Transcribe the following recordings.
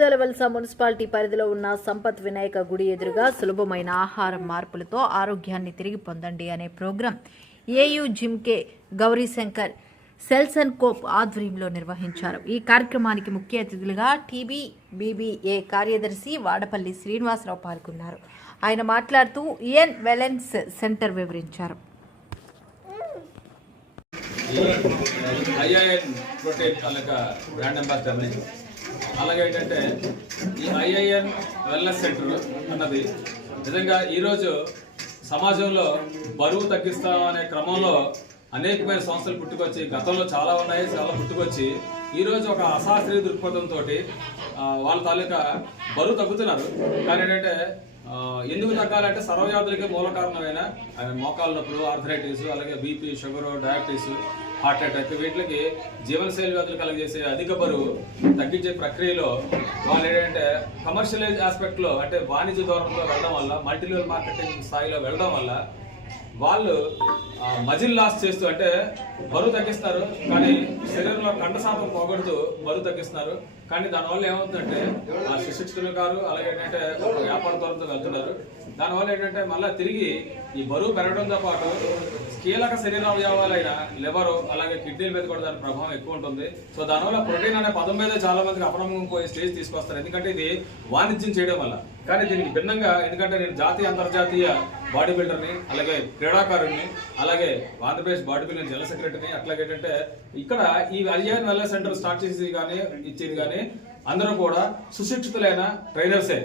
Amadalavalasa municipality పరిధిలో ఉన్న సంపత్ వినాయక గుడి ఎదురుగా సులభమైన ఆహారం మార్పులతో ఆరోగ్యాన్ని తిరిగి పొందండి అనే programme AU జిమ్కే Gauri Shankar Selsun cope ఆధ్వర్యంలో నిర్వహించారు. ఈ కార్యక్రమానికి ముఖ్య అతిథులుగా టీబీబీబీఏ కార్యదర్శి వాడపల్లి శ్రీనివాసరావు పాల్గొన్నారు. ఆయన మాట్లాడుతూ ఇయన్ వెలెన్స్ సెంటర్ వివరించారు. ఐఐఎన్ ప్రోటీన్ అలాగ బ్రాండ్ అంబాసిడర్ని అలాగే ఏంటంటే ఈ ఐఐఎన్ వెల్నెస్ సెంటర్ అన్నది నిజంగా ఈరోజు సమాజంలో బరువు తగ్గిస్తాం అనే క్రమంలో అనేకమైన సంస్థలు పుట్టుకొచ్చి గతంలో చాలా ఉన్నాయి, చాలా పుట్టుకొచ్చి ఈరోజు ఒక అశాస్త్రీయ దృక్పథంతో వాళ్ళ తాలూకా బరువు తగ్గుతున్నారు. కానీ ఏంటంటే ఎందుకు తగ్గాలంటే సర్వవ్యాధులకి మూల కారణమైన మోకాళ్ళ నొప్పులు, ఆర్థరైటిస్, అలాగే BP, sugar, diabetes, heart attack వీటికి జీవనశైలి వ్యాధులు కలగజేసే అధిక బరువు తగ్గించే ప్రక్రియలో వాళ్ళు ఏంటంటే కమర్షియలైజ్ ఆస్పెక్ట్లో అంటే వాణిజ్య ధోరణిలో వెళ్ళడం వల్ల, మల్టీ లెవెల్ మార్కెటింగ్ స్థాయిలో వెళ్ళడం వల్ల వాళ్ళు మజిల్ లాస్ చేస్తూ అంటే బరువు తగ్గిస్తారు, కానీ శరీరంలో కండ శాతం పోగొడుతూ బరువు తగ్గిస్తున్నారు. కానీ దానివల్ల ఏమవుతుందంటే ఆ శిక్షితులు గారు అలాగే ఏంటంటే ఒక వ్యాపార ధోరణితో వెళ్తున్నారు. దానివల్ల ఏంటంటే మళ్ళీ తిరిగి ఈ బరువు పెరగడంతో పాటు కీలక శరీర అవయవాలైన లివరు అలాగే కిడ్నీల మీద కూడా దాని ప్రభావం ఎక్కువ ఉంటుంది. సో దానివల్ల ప్రోటీన్ అనే పదం మీద చాలా మందికి అపనమ్మకం పోయే స్టేజ్ తీసుకొస్తారు, ఎందుకంటే ఇది వాణిజ్యం చేయడం వల్ల. కానీ దీనికి భిన్నంగా, ఎందుకంటే నేను జాతీయ అంతర్జాతీయ బాడీ బిల్డర్ని, అలాగే క్రీడాకారుడిని, అలాగే ఆంధ్రప్రదేశ్ బాడీ బిల్డర్ జనరల్ సెక్రటరీని, అట్లాగే ఏంటంటే ఇక్కడ ఈ ఐఐఎన్ వెల్నెస్ సెంటర్ స్టార్ట్ చేసి కానీ ఇచ్చేది కానీ అందరూ కూడా సుశిక్షితులైన ట్రైనర్సే.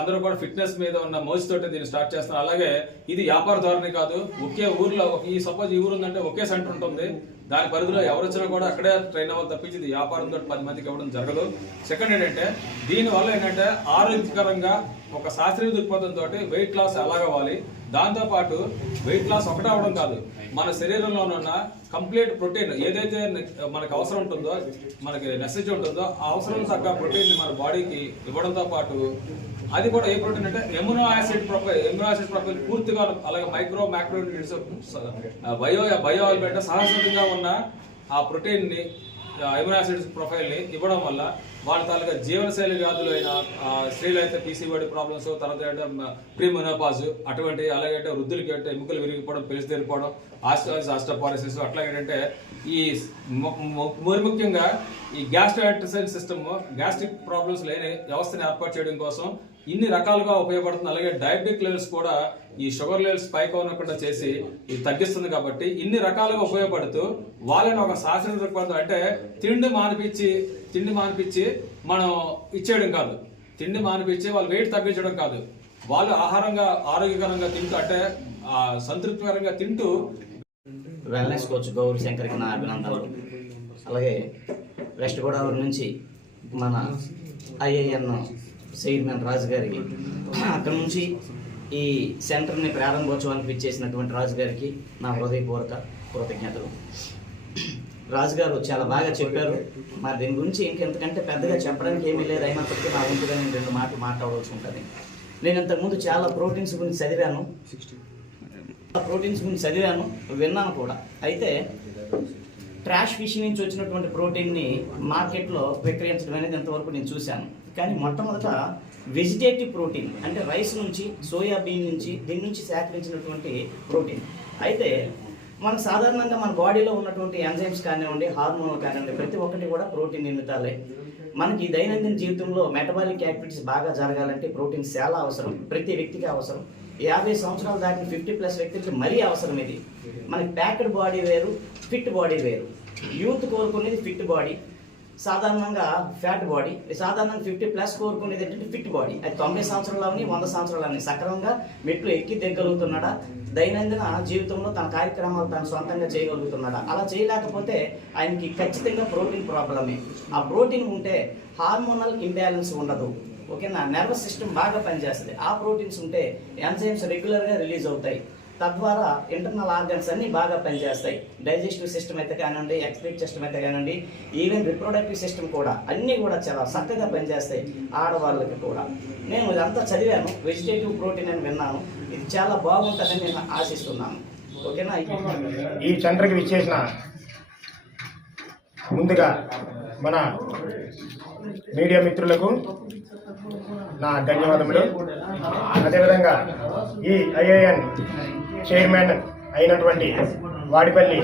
అందరూ కూడా ఫిట్నెస్ మీద ఉన్న మోజుతోటి దీన్ని స్టార్ట్ చేస్తున్నారు. అలాగే ఇది వ్యాపార ధోరణి కాదు. ఒకే ఊర్లో సపోజ్ ఈ ఊరు ఉందంటే ఒకే సెంటర్ ఉంటుంది, దాని పరిధిలో ఎవరు వచ్చినా కూడా అక్కడే ట్రైన్ అవ్వాలి తప్పించి ఇది వ్యాపారంతో 10 మందికి ఇవ్వడం జరగదు. సెకండ్ ఏంటంటే దీనివల్ల ఏంటంటే ఆరోగ్యకరంగా ఒక శాస్త్రీయ దృక్పథంతో వెయిట్ లాస్ ఎలాగవ్వాలి, దాంతోపాటు వెయిట్ లాస్ ఒకటే అవ్వడం కాదు, మన శరీరంలో ఉన్న కంప్లీట్ ప్రోటీన్ ఏదైతే మనకు అవసరం ఉంటుందో, మనకి నెసెసిటీ ఉంటుందో ఆ అవసరం తగ్గ ప్రోటీన్ మన బాడీకి ఇవ్వడంతో పాటు అది కూడా ఏ ప్రోటీన్ అంటే ఎమినో యాసిడ్ ప్రొఫైల్ పూర్తిగా అలాగే మైక్రో మ్యాక్రో బయో ఆయిల్ సహజంగా ఉన్న ఆ ప్రోటీన్ ని ఎమినో యాసిడ్స్ ప్రొఫైల్ ని ఇవ్వడం వల్ల వాళ్ళ తాలూకా జీవనశైలి వ్యాధులు అయిన స్త్రీలు అయితే పీసీఓడి ప్రాబ్లమ్స్, తర్వాత ప్రీమెనోపాజ్ అటువంటి, అలాగే వృద్ధులకి అంటే ఎముకలు విరిగిపోవడం, పెళ్లి తెరిపోవడం, ఆస్టోపారోసిస్, అట్లాగే ఏంటంటే ఈ మరి ముఖ్యంగా ఈ గ్యాస్ట్రైటిస్ సిస్టమ్, గ్యాస్ట్రిక్ ప్రాబ్లమ్స్ లేని వ్యవస్థని ఏర్పాటు చేయడం కోసం ఇన్ని రకాలుగా ఉపయోగపడుతుంది. అలాగే డయాబెటిక్ లెవెల్స్ కూడా ఈ షుగర్ లెవెల్స్ పైకి అవ్వకుండా చేసి ఇది తగ్గిస్తుంది. కాబట్టి ఇన్ని రకాలుగా ఉపయోగపడుతూ వాళ్ళని ఒక శాస్త్రీయ దృక్పథం అంటే తిండి మానిపించి మనం ఇచ్చేయడం కాదు, తిండి మానిపించి వాళ్ళు వెయిట్ తగ్గించడం కాదు, వాళ్ళు ఆరోగ్యకరంగా తింటూ అంటే సంతృప్తికరంగా తింటూ. వెల్నెస్ కోచ్ గౌరీశంకర్కి నా అభినందనలు. అలాగే వెస్ట్ గోదావరి నుంచి మన ఐఐఎన్ చైర్మన్ రాజు గారికి, అక్కడ నుంచి ఈ సెంటర్ని ప్రారంభోత్సవానికి ఇచ్చేసినటువంటి రాజు గారికి నా హృదయపూర్వక కృతజ్ఞతలు. రాజు గారు చాలా బాగా చెప్పారు. మరి దీని గురించి ఇంకెంతకంటే పెద్దగా చెప్పడానికి ఏమీ లేదు, అయినప్పటికీ నా వంతుగా నేను 2 మాటలు మాట్లాడవలసి ఉంటుంది. నేను ఇంతకుముందు చాలా ప్రోటీన్స్ గురించి చదివాను, విన్నాను కూడా. అయితే ట్రాష్ ఫిష్ నుంచి వచ్చినటువంటి ప్రోటీన్ని మార్కెట్లో విక్రయించడం అనేది ఇంతవరకు నేను చూశాను. కానీ మొట్టమొదట వెజిటేటివ్ ప్రోటీన్ అంటే రైస్ నుంచి, సోయాబీన్ నుంచి, దీని నుంచి సేకరించినటువంటి ప్రోటీన్. అయితే మన సాధారణంగా మన బాడీలో ఉన్నటువంటి ఎంజైమ్స్ కానివ్వండి, హార్మోన్లు కానివ్వండి, ప్రతి ఒక్కటి కూడా ప్రోటీన్ నిమిత్తాలే. మనకి దైనందిన జీవితంలో మెటబాలిక్ యాక్టివిటీస్ బాగా జరగాలంటే ప్రోటీన్ చాలా అవసరం, ప్రతి వ్యక్తికి అవసరం. 50 సంవత్సరాలు దాటిన 50+ వ్యక్తులకి మరీ అవసరం. ఇది మనకి ప్యాక్డ్ బాడీ వేరు, ఫిట్ బాడీ వేరు. యూత్ కోరుకునేది ఫిట్ బాడీ, సాధారణంగా ఫ్యాట్ బాడీ. సాధారణంగా 50+ కోరుకునేది ఏంటంటే ఫిట్ బాడీ. అది 90 సంవత్సరాలని 100 సంవత్సరాలని సక్రమంగా మెట్లు ఎక్కి దిగలుగుతున్నాడా, దైనందిన జీవితంలో తన కార్యక్రమాలు తను సొంతంగా చేయగలుగుతున్నాడా. అలా చేయలేకపోతే ఆయనకి ఖచ్చితంగా ప్రోటీన్ ప్రాబ్లమే. ఆ ప్రోటీన్ ఉంటే హార్మోనల్ ఇంబ్యాలెన్స్ ఉండదు, ఓకేనా. నర్వస్ సిస్టమ్ బాగా పనిచేస్తుంది. ఆ ప్రోటీన్స్ ఉంటే ఎంజైమ్స్ రెగ్యులర్గా రిలీజ్ అవుతాయి, తద్వారా ఇంటర్నల్ ఆర్గన్స్ అన్నీ బాగా పనిచేస్తాయి. డైజెస్టివ్ సిస్టమ్ అయితే కానివ్వండి, ఎక్స్క్రీటివ్ సిస్టమ్ అయితే కానివ్వండి, ఈవెన్ రిప్రొడక్టివ్ సిస్టమ్ కూడా అన్నీ కూడా చాలా చక్కగా పనిచేస్తాయి ఆడవాళ్ళకి కూడా. నేను ఇదంతా చదివాను, వెజిటేటివ్ ప్రోటీన్ అని విన్నాను. ఇది చాలా బాగుంటుందని నేను ఆశిస్తున్నాను, ఓకేనా. ఈ సెంటర్కి విచ్చేసిన ముందుగా మన మీడియా మిత్రులకు నా ధన్యవాదములు. అదేవిధంగా ఈ IIN చైర్మన్ అయినటువంటి వాడిపల్లి